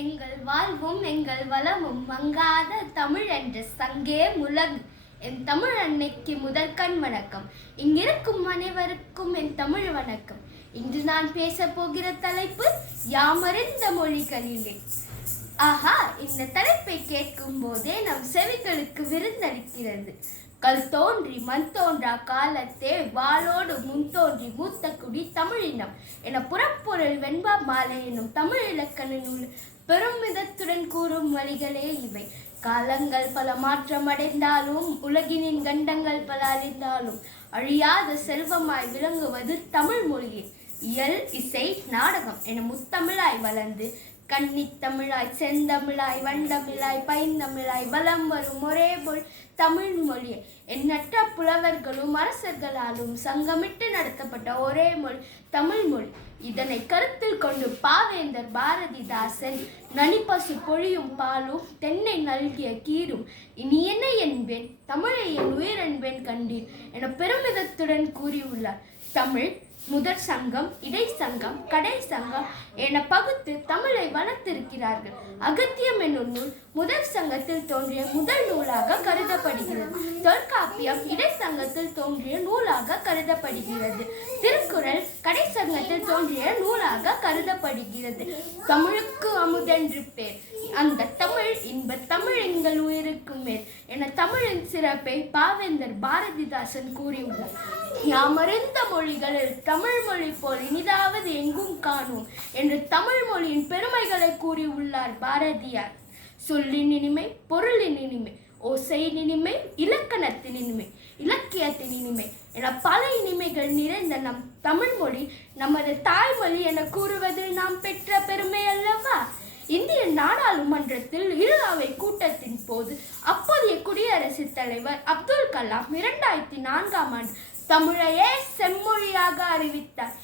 எங்கள் வாழ்வும் எங்கள் வளமும் மங்காத தமிழ் என்ற சங்கே முழங்கு என் தமிழ் அன்னைக்கு முதற்கண் வணக்கம். இங்கிருக்கும் அனைவருக்கும் என் தமிழ் வணக்கம். இன்று நான் பேச போகிற தலைப்பு யாமறிந்த மொழிகளிலே ஆஹா இந்த தலைப்பை கேட்கும் போதே நம் செவிகளுக்கு விருந்தளிக்கிறது. கல் தோன்றி மண் தோன்றா காலத்தே வாளோடு முன் தோன்றி முத் குடி தமிழினம் என புறப்பொருள் வெண்பா மாலை எனும் தமிழ் இலக்கண நூல் பெருமிதத்துடன் கூறும் வழிகளே இவை. காலங்கள் பல மாற்றமடைந்தாலும் உலகினின் கண்டங்கள் பல அறிந்தாலும் அழியாத செல்வமாய் விளங்குவது தமிழ் மொழியே. இயல் இசை நாடகம் என முத்தமிழாய் வளர்ந்து கன்னித்தமிழாய் செந்தமிழாய் வண்டமிழாய் பைந்தமிழாய் பலம் வரும் ஒரே மொழி தமிழ் மொழி எண்ணற்ற புலவர்களும் அரசர்களாலும் சங்கமிட்டு நடத்தப்பட்ட ஒரே மொழி தமிழ் மொழி. இதனை கருத்தில் கொண்டு பாவேந்தர் பாரதிதாசன் நனிப்பசு பொழியும் பாலும் தென்னை நல்கிய கீரும் இனி என்ன என்பேன்? தமிழை என் உயிரென்பேன் கண்டீர் என பெருமிதத்துடன் கூறியுள்ளார். தமிழ் முதற் சங்கம் இடை சங்கம் கடை சங்கம் என பகுத்து தமிழை வளர்த்திருக்கிறார்கள். அகத்தியம் என்னும் நூல் முதற் சங்கத்தில் தோன்றிய முதல் நூலாக கருதப்படுகிறது. தொல்காப்பியம் இடை சங்கத்தில் தோன்றிய நூலாக கருதப்படுகிறது. திருக்குறள் கடை சங்கத்தில் தோன்றிய நூலாக கருதப்படுகிறது. தமிழுக்கு அமுதென்று பேர். அந்த தமிழ் இன்ப தமிழ் எங்கள் உயிருக்கு மேல் என தமிழின் சிறப்பை பாவேந்தர் பாரதிதாசன் கூறியுள்ளார். யாமறிந்த மொழிகளில் தமிழ் மொழி போல் இனிதாவது எங்கும் காணோம் என்று தமிழ் மொழியின் பெருமைகளை கூறியுள்ளார் பாரதியார். சொல்லின் இனிமை பொருளின் இனிமை ஓசையின் இனிமை இலக்கணத்தின் இனிமை இலக்கியத்தின் இனிமை என பல இனிமைகள் நிறைந்த நம் தமிழ்மொழி நமது தாய்மொழி என கூறுவதில் நாம் பெற்ற பெருமை அல்லவா? நாடாளுமன்றத்தில் இரு அவை கூட்டத்தின் போது அப்போதைய குடியரசுத் தலைவர் அப்துல் கலாம் இரண்டாயிரத்தி நான்காம் ஆண்டு தமிழையே செம்மொழியாக அறிவித்தார்.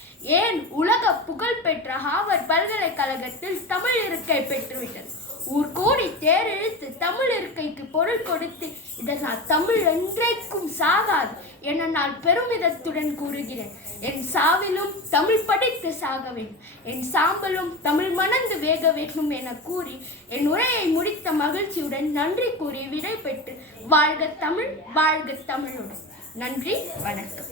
ஏன் உலக புகழ்பெற்ற ஹார்வர்ட் பல்கலைக்கழகத்தில் தமிழ் இருக்கை பெற்றுவிட்டது? ஊர் கூடி தேரெழுத்து தமிழ் இருக்கைக்கு பொருள் கொடுத்து இதனால் தமிழ் என்றைக்கும் சாகாது. என நான் பெருமிதத்துடன் கூறுகிறேன். என் சாவிலும் தமிழ் படித்து சாக வேண்டும். என் சாம்பலும் தமிழ் மணந்து வேக வேண்டும் என கூறி என் உரையை முடித்த மகிழ்ச்சியுடன் நன்றி கூறி விடை பெற்று வாழ்க தமிழ் வாழ்க தமிழுடன் நன்றி வணக்கம்.